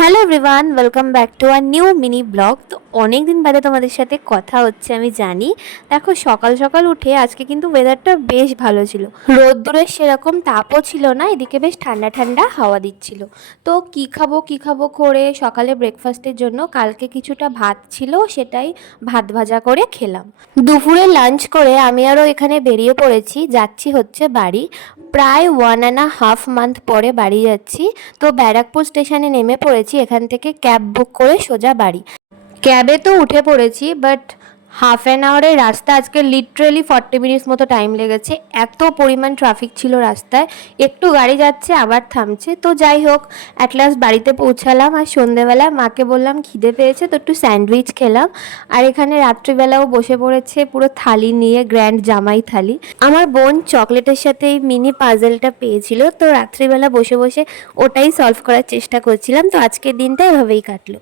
Hello everyone, welcome back to our new mini blog. তো অনেক দিন বাদে তোমাদের সাথে কথা হচ্ছে, আমি জানি। দেখো, সকাল সকাল উঠে আজকে কিন্তু ওয়েদারটা বেশ ভালো ছিল। রোদ্দুরের সেরকম তাপও ছিল না, এদিকে বেশ ঠান্ডা ঠান্ডা হাওয়া দিচ্ছিল। তো কী খাবো করে সকালে ব্রেকফাস্টের জন্য কালকে কিছুটা ভাত ছিল, সেটাই ভাত ভাজা করে খেলাম। দুপুরে লাঞ্চ করে আমি আরও এখানে বেরিয়ে পড়েছি, যাচ্ছি হচ্ছে বাড়ি। প্রায় 1.5 মান্থ পরে বাড়ি যাচ্ছি। তো ব্যারাকপুর স্টেশনে নেমে পড়েছি, এখান থেকে ক্যাব বুক করে সোজা বাড়ি। ক্যাবে তো উঠে পড়েছি, বাট ½ অ্যান আওয়ারের রাস্তা, আজকে লিটারেলি 40 মিনিটস মতো টাইম লেগেছে। এত পরিমাণ ট্রাফিক ছিল রাস্তায়, একটু গাড়ি যাচ্ছে আবার থামছে। তো যাই হোক, অ্যাট লাস্ট বাড়িতে পৌঁছালাম। আর সন্ধেবেলা মাকে বললাম খিদে পেয়েছে, তো একটু স্যান্ডউইচ খেলাম। আর এখানে রাত্রিবেলাও বসে পড়েছে পুরো থালি নিয়ে, গ্র্যান্ড জামাই থালি। আমার বোন চকলেটের সাথে এই মিনি পাজেলটা পেয়েছিল, তো রাত্রিবেলা বসে বসে ওটাই সলভ করার চেষ্টা করছিলাম। তো আজকের দিনটা এভাবেই কাটলো।